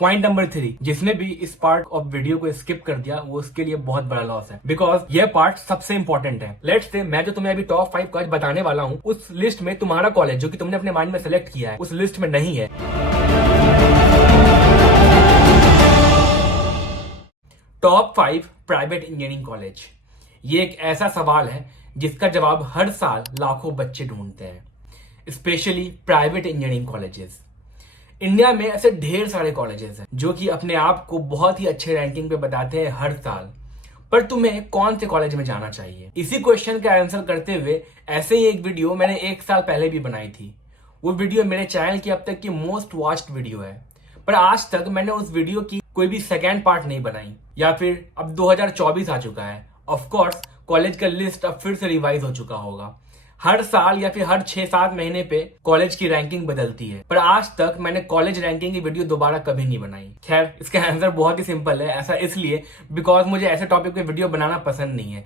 Point number 3, जिसने भी इस पार्ट ऑफ वीडियो को स्किप कर दिया वो उसके लिए बहुत बड़ा लॉस है, बिकॉज ये पार्ट सबसे इंपॉर्टेंट है। लेट्स से मैं जो तुम्हें अभी टॉप 5 कॉलेज बताने वाला हूँ, उस लिस्ट में तुम्हारा कॉलेज जो कि तुमने अपने माइंड में सेलेक्ट किया है उस लिस्ट में नहीं है। टॉप 5 प्राइवेट इंजीनियरिंग कॉलेज, ये एक ऐसा सवाल है जिसका जवाब हर साल लाखों बच्चे ढूंढते हैं, specially private engineering colleges. India में ऐसे ढेर सारे कॉलेजेस हैं जो कि अपने आप को बहुत ही अच्छे रैंकिंग पे बताते हैं हर साल, पर तुम्हें कौन से कॉलेज में जाना चाहिए? इसी क्वेश्चन का आंसर करते हुए ऐसे ही एक वीडियो मैंने 1 साल पहले भी बनाई थी। वो वीडियो मेरे चैनल की अब तक की मोस्ट वॉच्ड वीडियो है, पर आज तक मैंने उस वीडियो की कोई भी सेकेंड पार्ट नहीं बनाई। या फिर अब 2024 आ चुका है, ऑफ कोर्स कॉलेज का लिस्ट अब फिर से रिवाइज हो चुका होगा। हर साल या फिर हर 6-7 महीने पे कॉलेज की रैंकिंग बदलती है, पर आज तक मैंने कॉलेज रैंकिंग की वीडियो दोबारा कभी नहीं बनाई। खैर, इसका आंसर बहुत ही सिंपल है, ऐसा इसलिए बिकॉज मुझे ऐसे टॉपिक पे वीडियो बनाना पसंद नहीं है।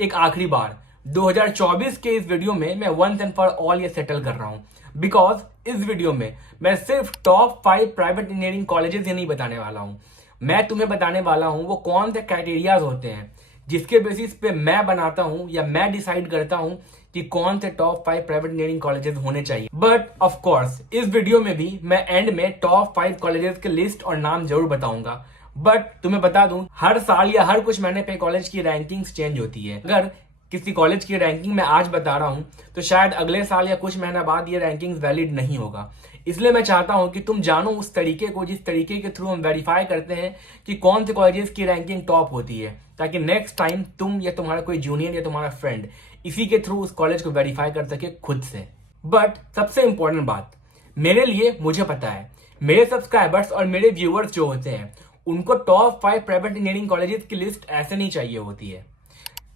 एक आखिरी बार 2024 के इस वीडियो में मैं वंस एंड फॉर ऑल ये सेटल कर रहा हूँ, बिकॉज इस वीडियो में मैं सिर्फ टॉप 5 प्राइवेट इंजीनियरिंग कॉलेजेस ही नहीं बताने वाला हूँ, मैं तुम्हें बताने वाला हूँ वो कौन से क्राइटेरियाज होते हैं जिसके बेसिस पे मैं बनाता हूँ या मैं डिसाइड करता हूँ कि कौन से टॉप 5 प्राइवेट इंजीनियरिंग कॉलेजेस होने चाहिए। बट ऑफ कोर्स इस वीडियो में भी मैं एंड में टॉप 5 कॉलेजेस के लिस्ट और नाम जरूर बताऊंगा। बट तुम्हें बता दूं, हर साल या हर कुछ महीने पे कॉलेज की रैंकिंग्स चेंज होती है। अगर किसी कॉलेज की रैंकिंग मैं आज बता रहा हूं तो शायद अगले साल या कुछ महीना बाद ये रैंकिंग वैलिड नहीं होगा। इसलिए मैं चाहता हूं कि तुम जानो उस तरीके को जिस तरीके के थ्रू हम वेरीफाई करते हैं कि कौन से कॉलेजेस की रैंकिंग टॉप होती है, ताकि नेक्स्ट टाइम तुम या तुम्हारा कोई जूनियर या तुम्हारा फ्रेंड इसी के थ्रू उस कॉलेज को वेरीफाई कर सके खुद से। बट सबसे इंपॉर्टेंट बात, मेरे लिए मुझे पता है मेरे सब्सक्राइबर्स और मेरे व्यूअर्स जो होते हैं उनको टॉप 5 प्राइवेट इंजीनियरिंग कॉलेजेस की लिस्ट ऐसे नहीं चाहिए होती है।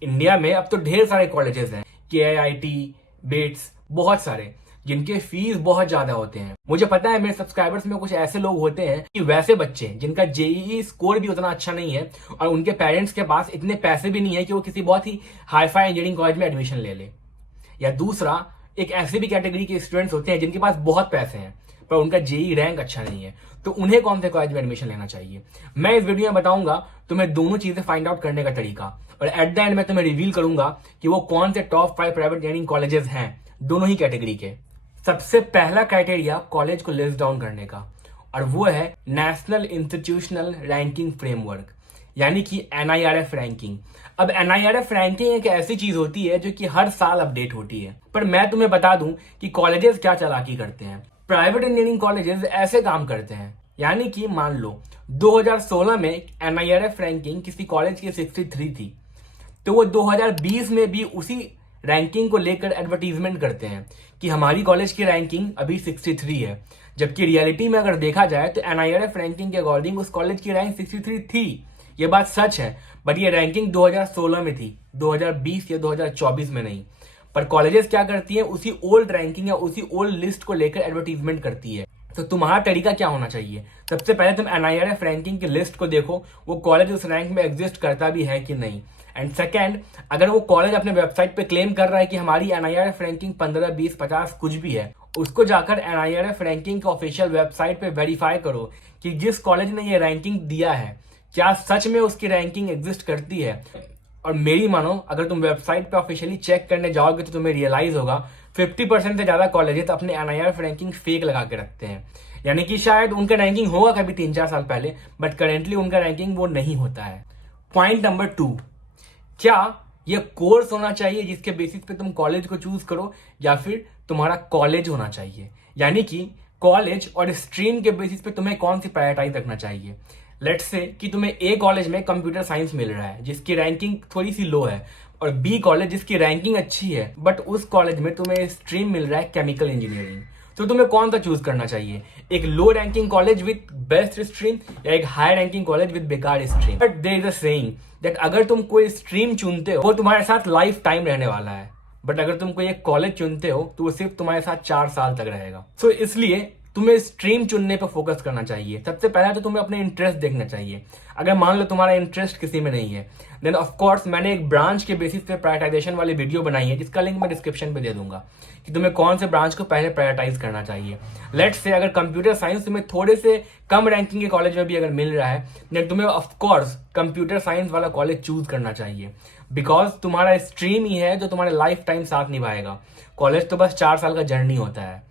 इंडिया में अब तो ढेर सारे कॉलेजेस हैं, KIIT, बिट्स, बहुत सारे, जिनके फीस बहुत ज्यादा होते हैं। मुझे पता है मेरे सब्सक्राइबर्स में कुछ ऐसे लोग होते हैं कि वैसे बच्चे जिनका JEE स्कोर भी उतना अच्छा नहीं है और उनके पेरेंट्स के पास इतने पैसे भी नहीं है कि वो किसी बहुत ही हाई फाई इंजीनियरिंग कॉलेज में एडमिशन ले ले। या दूसरा, एक ऐसी भी कैटेगरी के स्टूडेंट्स होते हैं जिनके पास बहुत पैसे हैं पर उनका JEE रैंक अच्छा नहीं है, तो उन्हें कौन से कॉलेज में एडमिशन लेना चाहिए। मैं इस वीडियो में बताऊंगा तुम्हें दोनों चीजें फाइंड आउट करने का तरीका, और एट द एंड मैं तुम्हें रिवील करूंगा कि वो कौन से टॉप 5 प्राइवेट इंजीनियरिंग कॉलेजेस हैं दोनों ही कैटेगरी के। सबसे पहला क्राइटेरिया कॉलेज को लिस्ट डाउन करने का, और वो है नेशनल इंस्टीट्यूशनल रैंकिंग फ्रेमवर्क, यानी कि NIRF रैंकिंग। अब NIRF रैंकिंग एक ऐसी चीज होती है जो कि हर साल अपडेट होती है, पर मैं तुम्हें बता दूं कि कॉलेजेस क्या चालाकी करते हैं। प्राइवेट इंजीनियरिंग कॉलेजेस ऐसे काम करते हैं, यानी कि मान लो 2016 में NIRF रैंकिंग किसी कॉलेज की 63 थी, तो वो 2020 में भी उसी रैंकिंग को लेकर एडवर्टीजमेंट करते हैं कि हमारी कॉलेज की रैंकिंग अभी 63 है, जबकि रियलिटी में अगर देखा जाए तो NIRF रैंकिंग के अकॉर्डिंग उस कॉलेज की रैंक 63 थी। ये बात सच है, बट ये रैंकिंग 2016 में थी, 2020 या 2024 में नहीं। पर कॉलेजेस क्या करती है, उसी ओल्ड रैंकिंग या उसी ओल्ड लिस्ट को लेकर एडवर्टीजमेंट करती है। तो तुम्हारा तरीका क्या होना चाहिए? सबसे पहले तुम NIRF रैंकिंग की लिस्ट को देखो, वो कॉलेज उस रैंक में एग्जिस्ट करता भी है कि नहीं। एंड सेकेंड, अगर वो कॉलेज अपने वेबसाइट पे क्लेम कर रहा है कि हमारी NIRF रैंकिंग 15, 20, 50 कुछ भी है, उसको जाकर NIRF रैंकिंग के ऑफिशियल वेबसाइट पे वेरीफाई करो कि जिस कॉलेज ने ये रैंकिंग दिया है क्या सच में उसकी रैंकिंग एग्जिस्ट करती है। और मेरी मानो, अगर तुम वेबसाइट पे ऑफिशियली चेक करने जाओगे तो तुम्हें रियलाइज होगा 50% से ज्यादा कॉलेजेस अपने NIRF रैंकिंग फेक लगा के रखते हैं, यानी कि शायद उनका रैंकिंग होगा कभी 3-4 साल पहले, बट करेंटली उनका रैंकिंग वो नहीं होता है। पॉइंट नंबर 2, क्या ये कोर्स होना चाहिए जिसके बेसिस पे तुम कॉलेज को चूज करो, या फिर तुम्हारा कॉलेज होना चाहिए, यानी कि कॉलेज और स्ट्रीम के बेसिस पे तुम्हें कौन सी प्रायोरिटाइज रखना चाहिए। लेट्स से कि तुम्हें A कॉलेज में कंप्यूटर साइंस मिल रहा है जिसकी रैंकिंग थोड़ी सी लो है, और B कॉलेज जिसकी रैंकिंग अच्छी है बट उस कॉलेज में तुम्हें स्ट्रीम मिल रहा है केमिकल इंजीनियरिंग, तो तुम्हें कौन सा चूज करना चाहिए? एक low ranking college with best stream या एक हाई रैंकिंग कॉलेज विद बेकार स्ट्रीम? But there is a saying that अगर तुम कोई स्ट्रीम चुनते हो वो तुम्हारे साथ लाइफ टाइम रहने वाला है, बट अगर तुम कोई एक कॉलेज चुनते हो तो वो सिर्फ तुम्हारे साथ 4 साल तक रहेगा। इसलिए तुम्हें स्ट्रीम चुनने पर फोकस करना चाहिए। सबसे पहले तो तुम्हें अपने इंटरेस्ट देखना चाहिए। अगर मान लो तुम्हारा इंटरेस्ट किसी में नहीं है, देन ऑफ कोर्स मैंने एक ब्रांच के बेसिस पे प्रायोरिटाइजेशन वाली वीडियो बनाई है, जिसका लिंक मैं डिस्क्रिप्शन पे दे दूंगा कि तुम्हें कौन से ब्रांच को पहले प्रायोरिटाइज करना चाहिए। लेट्स से अगर कंप्यूटर साइंस तुम्हें थोड़े से कम रैंकिंग के कॉलेज में भी अगर मिल रहा है, देन तुम्हें ऑफ कोर्स कंप्यूटर साइंस वाला कॉलेज चूज करना चाहिए, बिकॉज तुम्हारा स्ट्रीम ही है जो तुम्हारे लाइफ टाइम साथ निभाएगा। कॉलेज तो बस 4 साल का जर्नी होता है।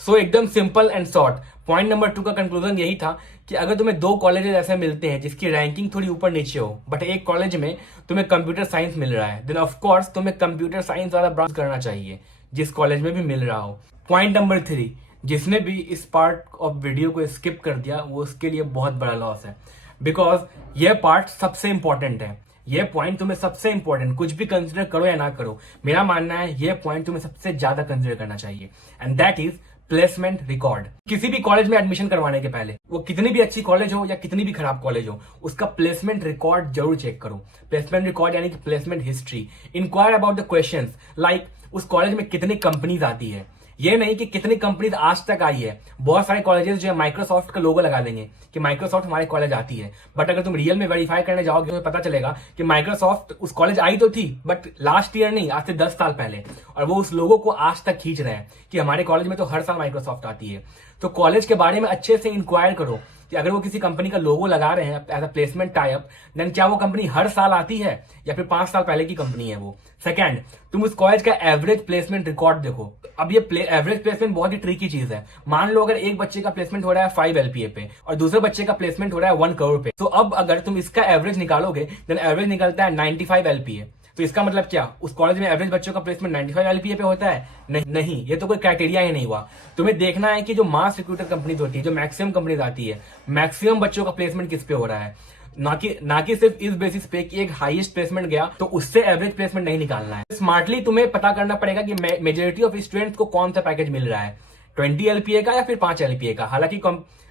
सो एकदम simple and short point number 2 का कंक्लूजन यही था कि अगर तुम्हें 2 कॉलेजेस ऐसे मिलते हैं जिसकी रैंकिंग थोड़ी ऊपर नीचे हो, बट एक कॉलेज में तुम्हें कंप्यूटर साइंस मिल रहा है, देन ऑफ कोर्स तुम्हें कंप्यूटर साइंस वाला ब्रांच करना चाहिए जिस कॉलेज में भी मिल रहा हो। पॉइंट नंबर 3, जिसने भी इस पार्ट ऑफ वीडियो को स्किप कर दिया वो उसके लिए बहुत बड़ा लॉस है, बिकॉज यह पार्ट सबसे इंपॉर्टेंट है। ये पॉइंट तुम्हें सबसे इंपॉर्टेंट, कुछ भी कंसिडर करो या ना करो, मेरा मानना है ये पॉइंट तुम्हें सबसे ज्यादा कंसिडर करना चाहिए, and that is placement record. किसी भी कॉलेज में एडमिशन करवाने के पहले, वो कितनी भी अच्छी कॉलेज हो या कितनी भी खराब कॉलेज हो, उसका प्लेसमेंट रिकॉर्ड जरूर चेक करो। प्लेसमेंट रिकॉर्ड यानी कि placement history. Inquire about the questions like उस कॉलेज में कितनी कंपनीज आती है, ये नहीं कि कितनी कंपनीज आज तक आई है। बहुत सारे कॉलेजेस जो है माइक्रोसॉफ्ट का लोगो लगा देंगे कि माइक्रोसॉफ्ट हमारे कॉलेज आती है, बट अगर तुम रियल में वेरीफाई करने जाओगे तो पता चलेगा कि माइक्रोसॉफ्ट उस कॉलेज आई तो थी, बट लास्ट ईयर नहीं, आज से 10 साल पहले, और वो उस लोगो को आज तक खींच रहे हैं कि हमारे कॉलेज में तो हर साल माइक्रोसॉफ्ट आती है। तो कॉलेज के बारे में अच्छे से इंक्वायर करो कि अगर वो किसी कंपनी का लोगो लगा रहे हैं as a placement type, then क्या वो कंपनी हर साल आती है या फिर 5 साल पहले की कंपनी है वो। सेकंड, तुम उस कॉलेज का एवरेज प्लेसमेंट रिकॉर्ड देखो। अब ये एवरेज प्लेसमेंट बहुत ही ट्रिकी चीज है। मान लो अगर एक बच्चे का प्लेसमेंट हो रहा है 5 LPA पे और दूसरे बच्चे का प्लेसमेंट हो रहा है 1 करोड़ पे, तो अब अगर तुम इसका एवरेज निकालोगे देन एवरेज निकलता है 95 LPA। तो इसका मतलब क्या, उस कॉलेज में एवरेज बच्चों का प्लेसमेंट 95 LPA पे होता है? नहीं, ये तो कोई क्राइटेरिया ही नहीं हुआ। तुम्हें देखना है कि जो मास रिक्रूटर कंपनीज होती है, जो मैक्सिमम कंपनीज आती है, मैक्सिमम बच्चों का प्लेसमेंट किस पे हो रहा है, ना कि सिर्फ इस बेसिस पे कि एक हाईएस्ट प्लेसमेंट गया तो उससे एवरेज प्लेसमेंट नहीं निकालना है। स्मार्टली तुम्हें पता करना पड़ेगा कि मेजोरिटी ऑफ स्टूडेंट्स को कौन सा पैकेज मिल रहा है, 20 LPA का या फिर 5 LPA का।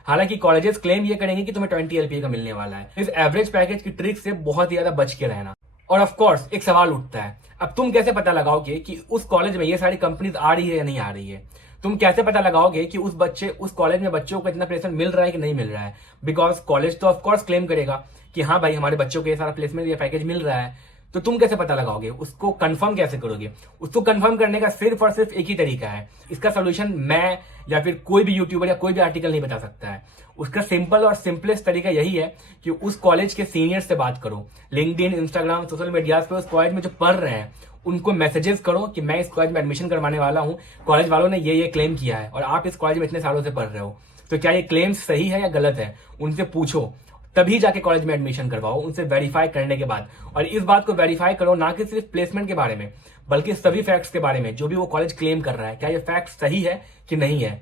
हालांकि कॉलेजेस क्लेम ये करेंगे कि तुम्हें 20 LPA का मिलने वाला है। इस एवरेज पैकेज की ट्रिक से बहुत ही ज्यादा बच के रहना। और ऑफ कोर्स एक सवाल उठता है, अब तुम कैसे पता लगाओगे कि उस कॉलेज में ये सारी कंपनीज आ रही है या नहीं आ रही है? तुम कैसे पता लगाओगे कि उस कॉलेज में बच्चों को इतना प्लेसमेंट मिल रहा है कि नहीं मिल रहा है? बिकॉज कॉलेज तो ऑफ कोर्स क्लेम करेगा कि हाँ भाई हमारे बच्चों को ये सारा प्लेसमेंट या पैकेज मिल रहा है। तो तुम कैसे पता लगाओगे, उसको कंफर्म कैसे करोगे? उसको कंफर्म करने का सिर्फ और सिर्फ एक ही तरीका है। इसका सोल्यूशन मैं या फिर कोई भी यूट्यूबर या कोई भी आर्टिकल नहीं बता सकता है। उसका सिंपल और सिंपलेस्ट तरीका यही है कि उस कॉलेज के सीनियर्स से बात करो। लिंक्डइन, इंस्टाग्राम, सोशल मीडिया पे उस कॉलेज में जो पढ़ रहे हैं उनको मैसेजेस करो कि मैं इस कॉलेज में एडमिशन करवाने वाला हूँ, कॉलेज वालों ने ये क्लेम किया है और आप इस कॉलेज में इतने सालों से पढ़ रहे हो, तो क्या ये क्लेम सही है या गलत है? उनसे पूछो, तभी जाके कॉलेज में एडमिशन करवाओ उनसे वेरीफाई करने के बाद। और इस बात को वेरीफाई करो ना कि सिर्फ प्लेसमेंट के बारे में, बल्कि सभी फैक्ट्स के बारे में जो भी वो कॉलेज क्लेम कर रहा है, क्या ये फैक्ट सही है कि नहीं है।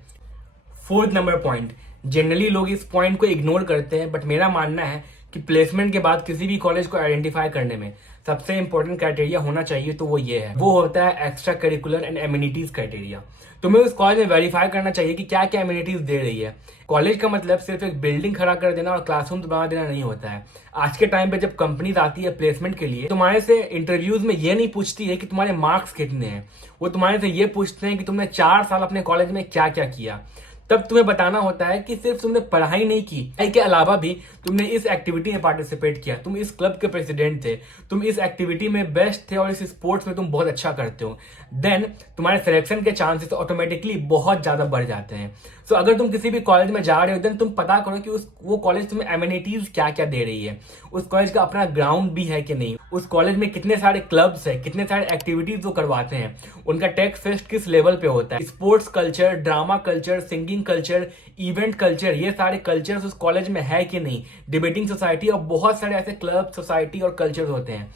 4th नंबर पॉइंट, जनरली लोग इस पॉइंट को इग्नोर करते हैं, बट मेरा मानना है कि प्लेसमेंट के बाद किसी भी कॉलेज को आइडेंटिफाई करने में सबसे इंपॉर्टेंट क्राइटेरिया होना चाहिए, तो वो ये है, वो होता है extra curricular and amenities criteria. तुम्हें उस कॉलेज में वेरीफाई करना चाहिए कि क्या क्या एमिनिटीज दे रही है। कॉलेज का मतलब सिर्फ एक बिल्डिंग खड़ा कर देना और क्लासरूम बना देना नहीं होता है। आज के टाइम पे जब कंपनीज आती है प्लेसमेंट के लिए, तुम्हारे से इंटरव्यूज में ये नहीं पूछती है कि तुम्हारे मार्क्स कितने हैं, वो तुम्हारे से ये पूछते हैं कि तुमने 4 साल अपने कॉलेज में क्या क्या किया। तब तुम्हें बताना होता है कि सिर्फ तुमने पढ़ाई नहीं की, के अलावा भी तुमने इस एक्टिविटी में पार्टिसिपेट किया, तुम इस क्लब के प्रेसिडेंट थे, तुम इस एक्टिविटी में बेस्ट थे और इस स्पोर्ट्स में तुम बहुत अच्छा करते हो, देन तुम्हारे सिलेक्शन के चांसेस ऑटोमेटिकली बहुत ज्यादा बढ़ जाते हैं। सो अगर तुम किसी भी कॉलेज में जा रहे हो, देन तुम पता करो कि वो कॉलेज तुम्हें एमिनिटीज क्या क्या दे रही है, उस कॉलेज का अपना ग्राउंड भी है कि नहीं, उस कॉलेज में कितने सारे क्लब्स है, कितने सारे एक्टिविटीज वो करवाते हैं, उनका टेक फेस्ट किस लेवल पे होता है, sports culture, drama culture, singing culture, event culture, ये सारे कल्चर्स उस कॉलेज में है कि नहीं, डिबेटिंग सोसाइटी और बहुत सारे ऐसे क्लब, सोसाइटी और कल्चर्स होते हैं।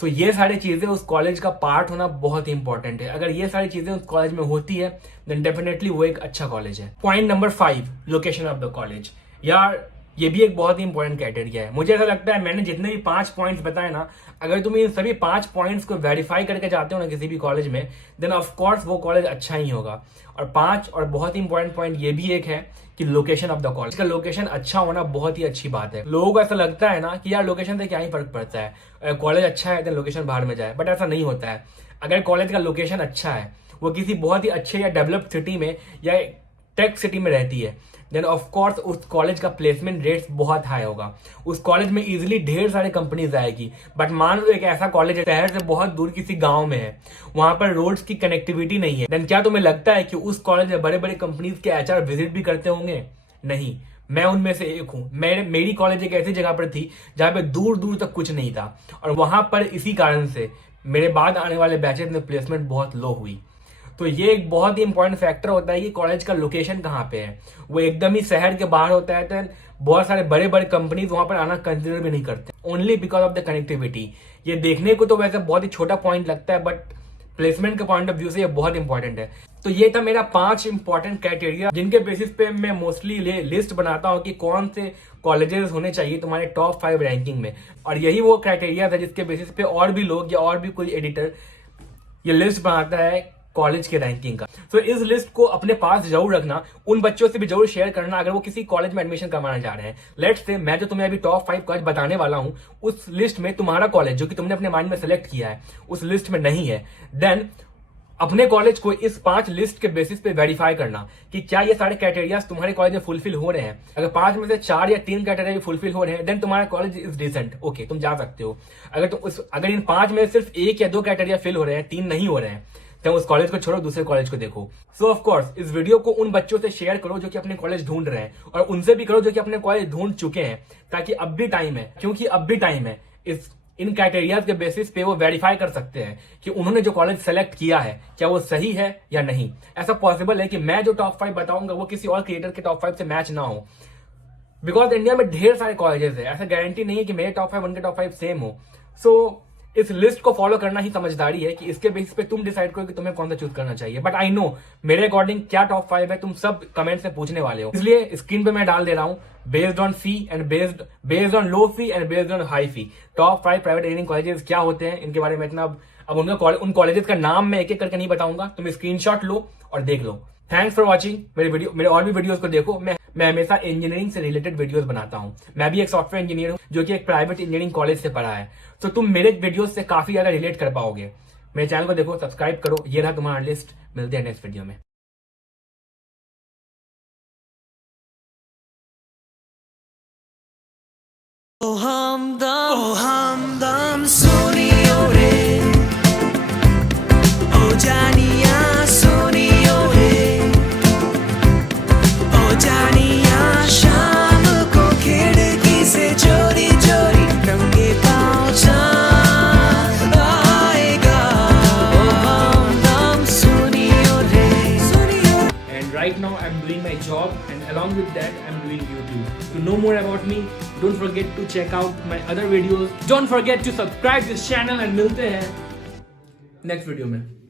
तो ये सारी चीजें उस कॉलेज का पार्ट होना बहुत ही इंपॉर्टेंट है। अगर ये सारी चीजें उस कॉलेज में होती है देन डेफिनेटली वो एक अच्छा कॉलेज है। Point number 5, location of the college. यार ये भी एक बहुत ही इंपॉर्टेंट क्राइटेरिया है। मुझे ऐसा लगता है मैंने जितने भी 5 पॉइंट्स बताए ना, अगर तुम इन सभी 5 पॉइंट्स को वेरीफाई करके जाते हो ना किसी भी कॉलेज में, देन ऑफ कोर्स वो कॉलेज अच्छा ही होगा। और 5 और बहुत ही इंपॉर्टेंट पॉइंट ये भी एक है कि लोकेशन ऑफ द कॉलेज का लोकेशन अच्छा होना बहुत ही अच्छी बात है। लोगों को ऐसा लगता है ना कि यार लोकेशन से क्या ही फर्क पड़ता है, कॉलेज अच्छा है देन लोकेशन बाहर में जाए, बट ऐसा नहीं होता है। अगर कॉलेज का लोकेशन अच्छा है, वो किसी बहुत ही अच्छे या डेवलप्ड सिटी में या टेक सिटी में रहती है, देन ऑफ कोर्स उस कॉलेज का प्लेसमेंट रेट्स बहुत हाई होगा। उस कॉलेज में इजीली ढेर सारे कंपनीज आएगी। बट मान लो एक ऐसा कॉलेज है शहर से बहुत दूर किसी गांव में है, वहां पर रोड्स की कनेक्टिविटी नहीं है, देन क्या तुम्हें लगता है कि उस कॉलेज में बड़े बड़े कंपनीज के एचआर विजिट भी करते होंगे? नहीं, मैं उनमें से एक हूं। मेरी कॉलेज एक ऐसी जगह पर थी जहां पे दूर दूर तक कुछ नहीं था, और वहां पर इसी कारण से मेरे बाद आने वाले बैचेस में प्लेसमेंट बहुत लो हुई। तो ये एक बहुत ही इंपॉर्टेंट फैक्टर होता है कि कॉलेज का लोकेशन कहाँ पे है। वो एकदम ही शहर के बाहर होता है तो बहुत सारे बड़े बड़े कंपनीज वहां पर आना कंसिडर भी नहीं करते, only because of the connectivity. ये देखने को तो वैसे बहुत ही छोटा पॉइंट लगता है, बट प्लेसमेंट के पॉइंट ऑफ व्यू से ये बहुत इंपॉर्टेंट है। तो ये था मेरा 5 इंपॉर्टेंट क्राइटेरिया जिनके बेसिस पे मैं मोस्टली लिस्ट बनाता हूँ कि कौन से कॉलेजेस होने चाहिए तुम्हारे टॉप 5 रैंकिंग में। और यही वो क्राइटेरिया है जिसके बेसिस पे और भी लोग या और भी कोई एडिटर ये लिस्ट बनाता है कॉलेज के रैंकिंग का। तो इस लिस्ट को अपने पास जरूर रखना, उन बच्चों से भी जरूर शेयर करना अगर वो किसी कॉलेज में एडमिशन करवाना चाह रहे हैं। लेट्स से मैं जो तुम्हें अभी टॉप 5 कॉलेज बताने वाला हूं, उस लिस्ट में तुम्हारा कॉलेज जो कि तुमने अपने माइंड में सेलेक्ट किया है उस लिस्ट में नहीं है, देन अपने कॉलेज को इस 5 लिस्ट के बेसिस पे वेरीफाई करना कि क्या ये सारे क्राइटेरिया तुम्हारे कॉलेज में फुलफिल हो रहे हैं। अगर 5 में से 4 या 3 क्राइटेरिया फुलफिल हो रहे हैं, देन तुम्हारा कॉलेज इज डिसेंट, ओके तुम जा सकते हो। अगर इन 5 में सिर्फ 1 या 2 क्राइटेरिया फिल हो रहे हैं, 3 नहीं हो रहे हैं, तो उस कॉलेज को छोड़ो, दूसरे कॉलेज को देखो। सो ऑफ कोर्स इस वीडियो को उन बच्चों से शेयर करो जो कि अपने कॉलेज ढूंढ रहे हैं, और उनसे भी करो जो कि अपने कॉलेज ढूंढ चुके हैं, ताकि अब भी टाइम है, क्योंकि अब भी टाइम है। इन क्राइटेरियाज के बेसिस पे वो वेरीफाई कर सकते हैं कि उन्होंने जो कॉलेज सेलेक्ट किया है क्या वो सही है या नहीं। ऐसा पॉसिबल है कि मैं जो टॉप 5 बताऊंगा वो किसी और क्रिएटर के टॉप 5 से मैच ना हो, बिकॉज इंडिया में ढेर सारे कॉलेजेस है, ऐसा गारंटी नहीं है कि मेरे टॉप 5 उनके टॉप 5 सेम हो। सो इस लिस्ट को फॉलो करना ही समझदारी है कि इसके बेसिस पे तुम डिसाइड करो कि तुम्हें कौन सा चूज करना चाहिए। बट आई नो मेरे अकॉर्डिंग क्या टॉप 5 है तुम सब कमेंट्स में पूछने वाले हो, इसलिए स्क्रीन पे मैं डाल दे रहा हूं based on fee and based on low fee and based on high fee. Top 5 private engineering colleges क्या होते हैं इनके बारे में इतना अब उन कॉलेजेस का नाम मैं एक एक करके नहीं बताऊंगा, तुम स्क्रीनशॉट लो और देख लो। थैंक्स फॉर वॉचिंग मेरे और भी वीडियोस को देखो। मैं हमेशा इंजीनियरिंग से रिलेटेड वीडियोस बनाता हूं। मैं भी एक सॉफ्टवेयर इंजीनियर हूं जो कि एक प्राइवेट इंजीनियरिंग कॉलेज से पढ़ा है, तो तुम मेरे वीडियोस से काफी ज्यादा रिलेट कर पाओगे। मेरे चैनल को देखो, सब्सक्राइब करो। ये रहा तुम्हारा लिस्ट, मिलते हैं नेक्स्ट वीडियो में। ओ हमदम सुनियो रे, ओ जानिया सुनियो रे, ओ जानिया शाम को खिड़की से चोरी चोरी नंगे पाँव चल आएगा। ओ हमदम सुनियो रे, सुनियो। And right now I'm doing my job, and along with that I'm doing YouTube. To know more about me, don't forget to check out my other videos. Don't forget to subscribe this channel, and मिलते हैं next video में।